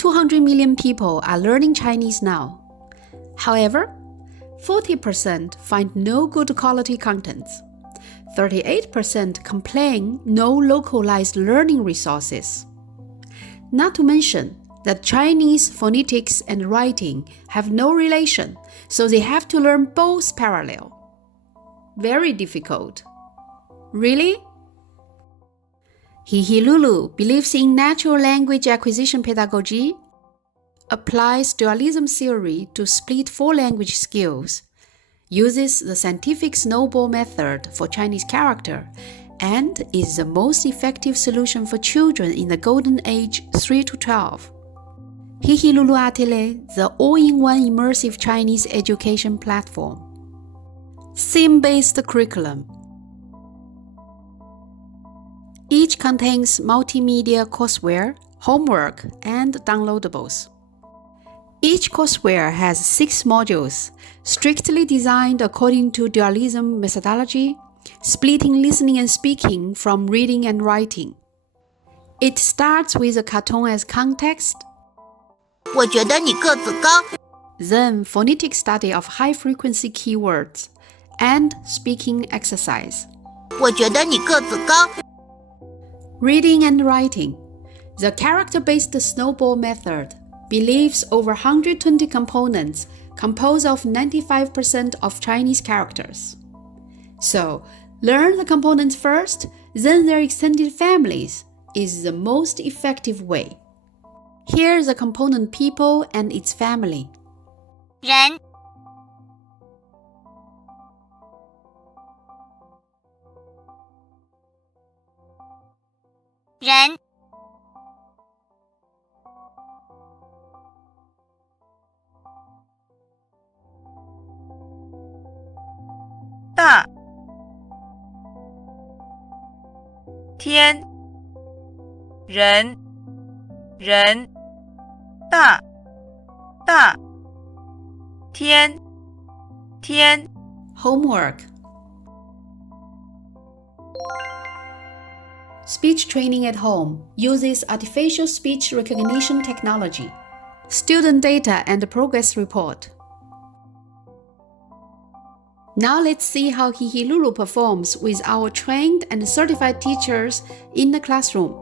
200 million people are learning Chinese now. However, 40% find no good quality contents. 38% complain no localized learning resources. Not to mention that Chinese phonetics and writing have no relation, so they have to learn both parallel. Very difficult. Really? Hihilulu believes in natural language acquisition pedagogy, applies dualism theory to split 4 language skills, uses the scientific snowball method for Chinese character, and is the most effective solution for children in the golden age 3 to 12. hihilulu Atelier, the all-in-one immersive Chinese education platform. Theme-based curriculum. Each contains multimedia courseware, homework, and downloadables. Each courseware has 6 modules, strictly designed according to dualism methodology, splitting listening and speaking from reading and writing. It starts with a cartoon as context, 我觉得你个子高 then phonetic study of high-frequency keywords, and speaking exercise. 我觉得你个子高 Reading and writing. The character-based snowball method believes over 120 components composed of 95% of Chinese characters. So, learn the components first, then their extended families is the most effective way. Here's the component people and its family. 人 人 大 天 人 人 大 大 天 天 Homework. Speech training at home uses artificial speech recognition technology. Student data and progress report. Now let's see how hihilulu performs with our trained and certified teachers in the classroom.